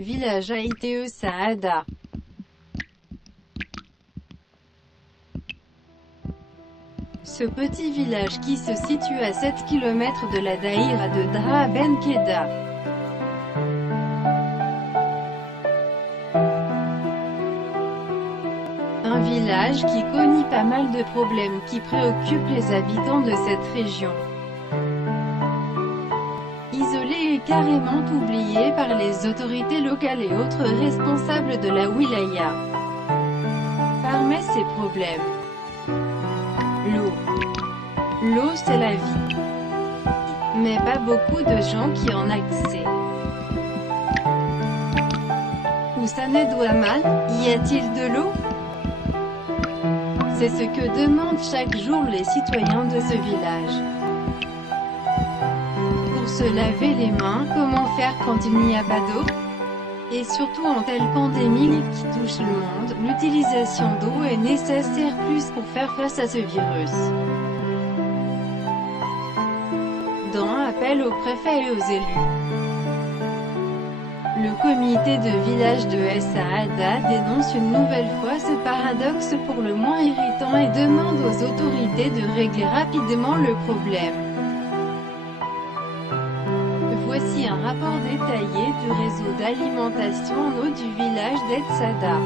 Village Aïte Saada. Ce petit village qui se situe à 7 km de la daïra de Draa Ben Keda. Un village qui connaît pas mal de problèmes qui préoccupent les habitants de cette région. Isolé et carrément oublié par les autorités locales et autres responsables de la wilaya. Parmi ces problèmes, l'eau. L'eau c'est la vie. Mais pas beaucoup de gens qui en ont accès. Oussane Douaman, y a-t-il de l'eau? C'est ce que demandent chaque jour les citoyens de ce village. Pour se laver les mains, comment faire quand il n'y a pas d'eau? Et surtout en telle pandémie qui touche le monde, l'utilisation d'eau est nécessaire plus pour faire face à ce virus. Dans un appel aux préfets et aux élus, le comité de village de Saada dénonce une nouvelle fois ce paradoxe pour le moins irritant et demande aux autorités de régler rapidement le problème. Voici un rapport détaillé du réseau d'alimentation en eau du village d'Saada.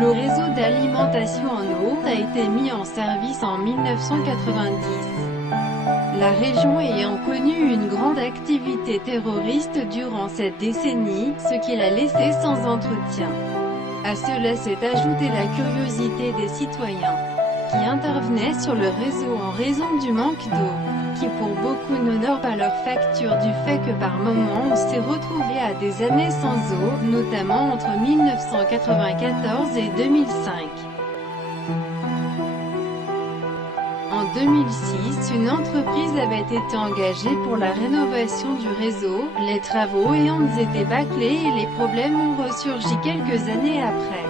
Le réseau d'alimentation en eau a été mis en service en 1990. La région ayant connu une grande activité terroriste durant cette décennie, ce qui l'a laissé sans entretien. À cela s'est ajoutée la curiosité des citoyens, qui intervenaient sur le réseau en raison du manque d'eau, qui pour beaucoup n'honorent pas leur facture du fait que par moments on s'est retrouvé à des années sans eau, notamment entre 1994 et 2005. En 2006, une entreprise avait été engagée pour la rénovation du réseau, les travaux ayant été bâclés et les problèmes ont ressurgi quelques années après.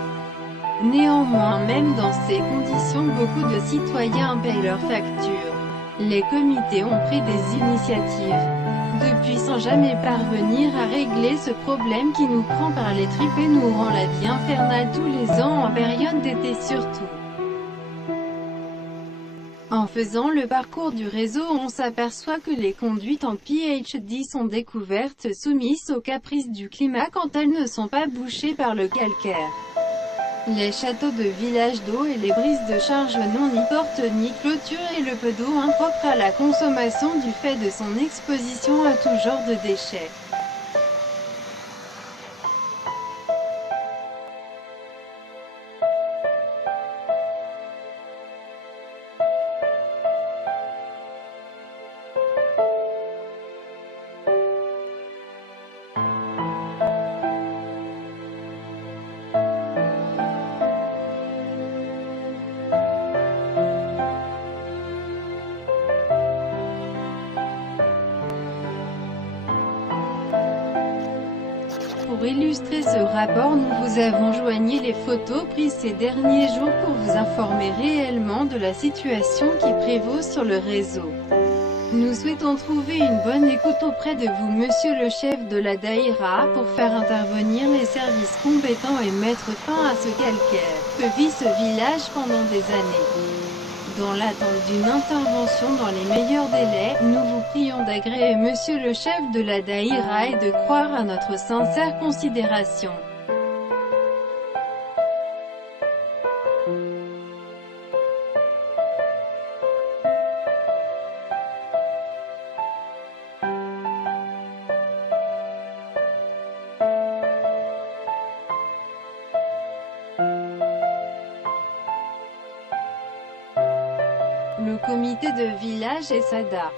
Néanmoins, même dans ces conditions, beaucoup de citoyens payent leurs factures. Les comités ont pris des initiatives depuis sans jamais parvenir à régler ce problème qui nous prend par les tripes et nous rend la vie infernale tous les ans en période d'été surtout. En faisant le parcours du réseau, on s'aperçoit que les conduites en PhD sont découvertes soumises aux caprices du climat quand elles ne sont pas bouchées par le calcaire. Les châteaux de village d'eau et les brises de charge n'y portent ni clôture et le peu d'eau impropre à la consommation du fait de son exposition à tout genre de déchets. Pour illustrer ce rapport, nous vous avons joigné les photos prises ces derniers jours pour vous informer réellement de la situation qui prévaut sur le réseau. Nous souhaitons trouver une bonne écoute auprès de vous, monsieur le chef de la daïra, pour faire intervenir les services compétents et mettre fin à ce calcaire que vit ce village pendant des années. Dans l'attente d'une intervention dans les meilleurs délais, nous vous prions d'agréer monsieur le chef de la daïra et de croire à notre sincère considération. Le comité de village Saada.